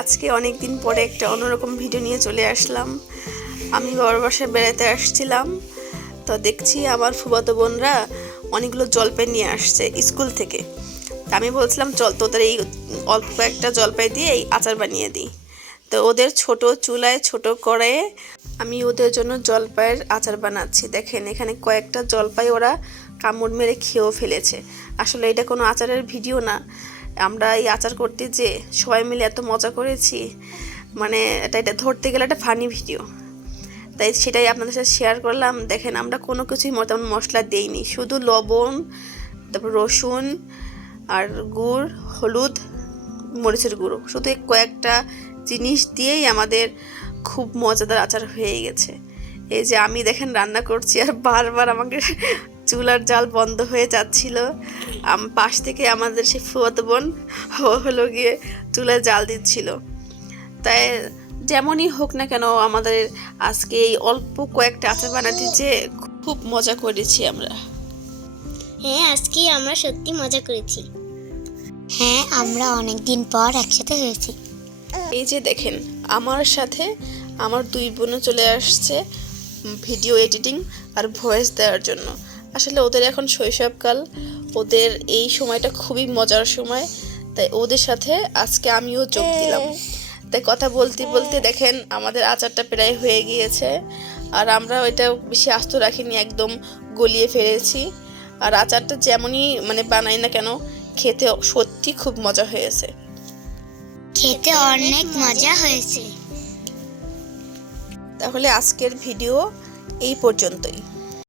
আজকে অনেক দিন পরে একটা অন্যরকম ভিডিও নিয়ে চলে আসলাম। আমি বাবার বাসায় বেড়াতে আসছিলাম, তো দেখছি আমার ফুফাতো বোনরা অনেকগুলো জলপাই নিয়ে আসছে স্কুল থেকে। তা আমি বলছিলাম চল তোদের এই অল্প কয়েকটা জলপাই দিয়ে এই আচার বানিয়ে দিই। তো ওদের ছোট চুলায় ছোট কড়াইয়ে আমি ওদের জন্য জলপাইয়ের আচার বানাচ্ছি। দেখেন এখানে কয়েকটা জলপাই ওরা কামড় মেরে খেয়েও ফেলেছে। আসলে এটা কোনো আচারের ভিডিও না, আমরা এই আচার করতে যে সবাই মিলে এত মজা করেছি, মানে এটা ধরতে গেলে একটা ফানি ভিডিও, তাই সেটাই আপনাদের সাথে শেয়ার করলাম। দেখেন আমরা কোনো কিছুই তেমন মশলা দেইনি, শুধু লবণ, তারপর রসুন আর গুড়, হলুদ, মরিচের গুঁড়ো, শুধু এই কয়েকটা জিনিস দিয়েই আমাদের খুব মজাদার আচার হয়ে গেছে। এই যে আমি দেখেন রান্না করছি আর বারবার আমাকে চুলার জাল বন্ধ হয়ে যাচ্ছিল। পাশ থেকে আমাদের সেই ফুফাতো বোন হলো গিয়ে চুলায় জাল দিচ্ছিল। তাই যেমনই হোক না কেন আমাদের আজকে এই অল্প কয়েকটা আচার বানাতে যে খুব মজা করেছি আমরা। হ্যাঁ, আজকে আমরা সত্যি মজা করেছি। হ্যাঁ, আমরা অনেক দিন পর একসাথে হয়েছি। এই যে দেখেন আমার সাথে আমার দুই বোনও চলে আসছে ভিডিও এডিটিং আর ভয়েস দেওয়ার জন্য। আসলে ওদের এখন শৈশবকাল, ওদের এই সময়টা খুবই মজার সময়, তাই ওদের সাথে আজকে আমিও যোগ দিলাম। তাই কথা বলতে বলতে দেখেন আমাদের আচারটা প্রায় হয়ে গিয়েছে, আর আমরা ওইটা বেশি আস্ত রাখিনি, একদম গলিয়ে ফেলেছি। আর আচারটা যেমনই বানাই না কেন, খেতে সত্যি খুব মজা হয়েছে। খেতে অনেক মজা হয়েছে। তাহলে আজকের ভিডিও এই পর্যন্তই।